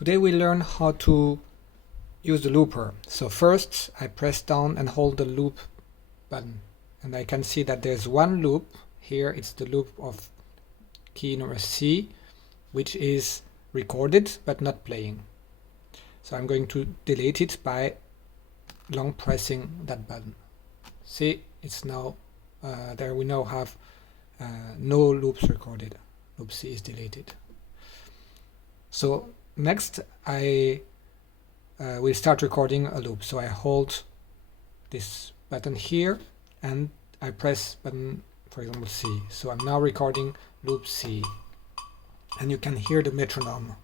Today we learn how to use the looper. So first I press down and hold the loop button, and I can see that there's one loop here. It's the loop of key number C, which is recorded but not playing. So I'm going to delete it by long pressing that button. See, it's now there. We now have no loops recorded. Loop C is deleted. So next I will start recording a loop. So I hold this button here and I press button, for example, C. So I'm now recording loop C, and you can hear the metronome.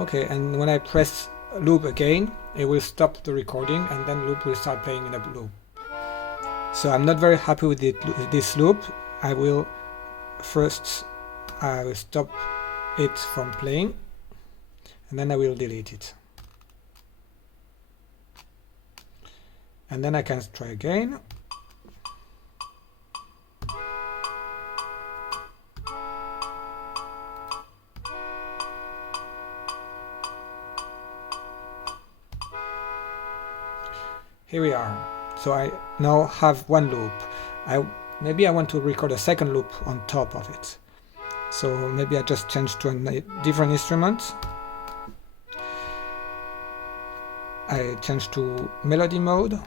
Okay, and when I press loop again, it will stop the recording and then loop will start playing in a loop. So I'm not very happy with this loop. I will stop it from playing, and then I will delete it. And then I can try again. Here we are. So I now have one loop. Maybe I want to record a second loop on top of it. So maybe I just change to a different instrument. I change to melody mode.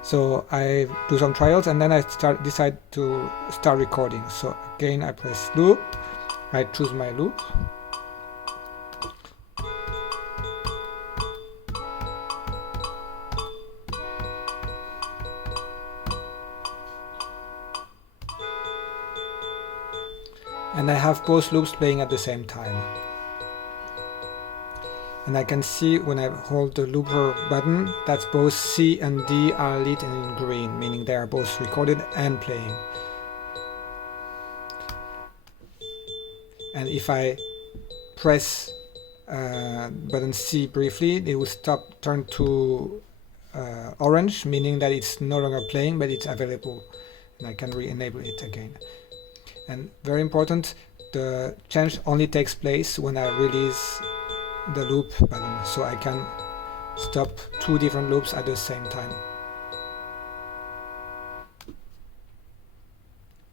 So I do some trials and then I decide to start recording. So again I press loop, I choose my loop. And I have both loops playing at the same time. And I can see when I hold the looper button that both C and D are lit in green, meaning they are both recorded and playing. And if I press button C briefly, it will turn to orange, meaning that it's no longer playing, but it's available, and I can re-enable it again. And very important, the change only takes place when I release the loop button, so I can stop two different loops at the same time.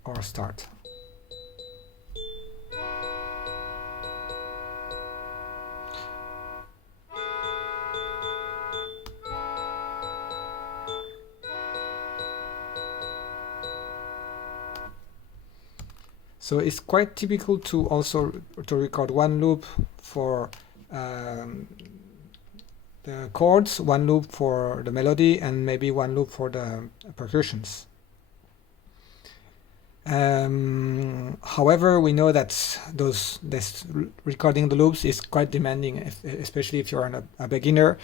Or start. So it's quite typical to also record one loop for the chords, one loop for the melody, and maybe one loop for the percussions. However, we know that this recording the loops is quite demanding, especially if you're a beginner,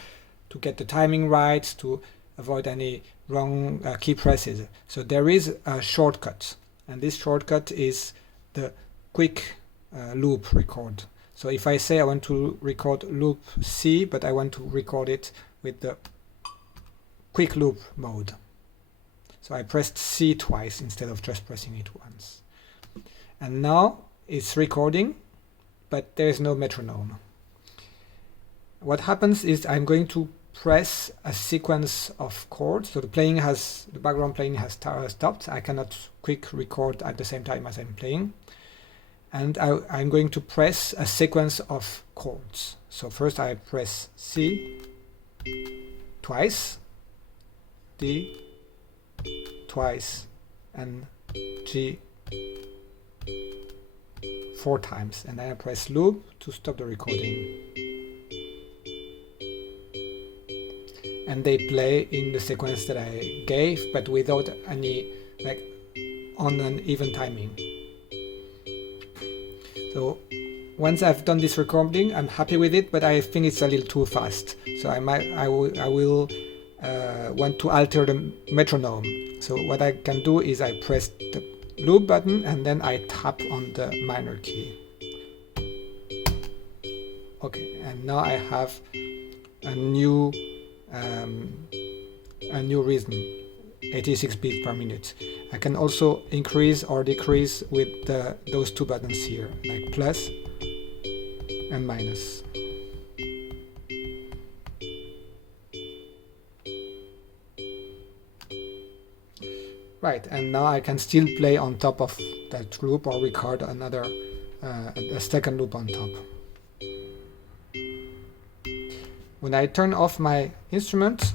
to get the timing right, to avoid any wrong key presses. So there is a shortcut, and this shortcut is the quick loop record. So if I say I want to record loop C, but I want to record it with the quick loop mode. So I pressed C twice instead of just pressing it once. And now it's recording, but there is no metronome. What happens is I'm going to press a sequence of chords. So the background playing has stopped. I cannot quick record at the same time as I'm playing. And I'm going to press a sequence of chords. So first I press C twice, D twice, and G 4 times. And then I press loop to stop the recording. And they play in the sequence that I gave, but without any on an even timing. So once I've done this recording, I'm happy with it, but I think it's a little too fast. So I will want to alter the metronome. So what I can do is I press the loop button and then I tap on the minor key. Okay, and now I have a new rhythm, 86 beats per minute. I can also increase or decrease with those two buttons here, like plus and minus. Right, and now I can still play on top of that loop or record another a second loop on top. When I turn off my instrument,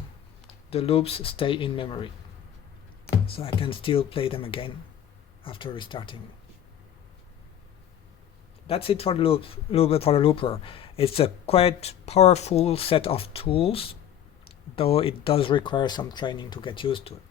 the loops stay in memory, so I can still play them again after restarting. That's it for the looper. It's a quite powerful set of tools, though it does require some training to get used to it.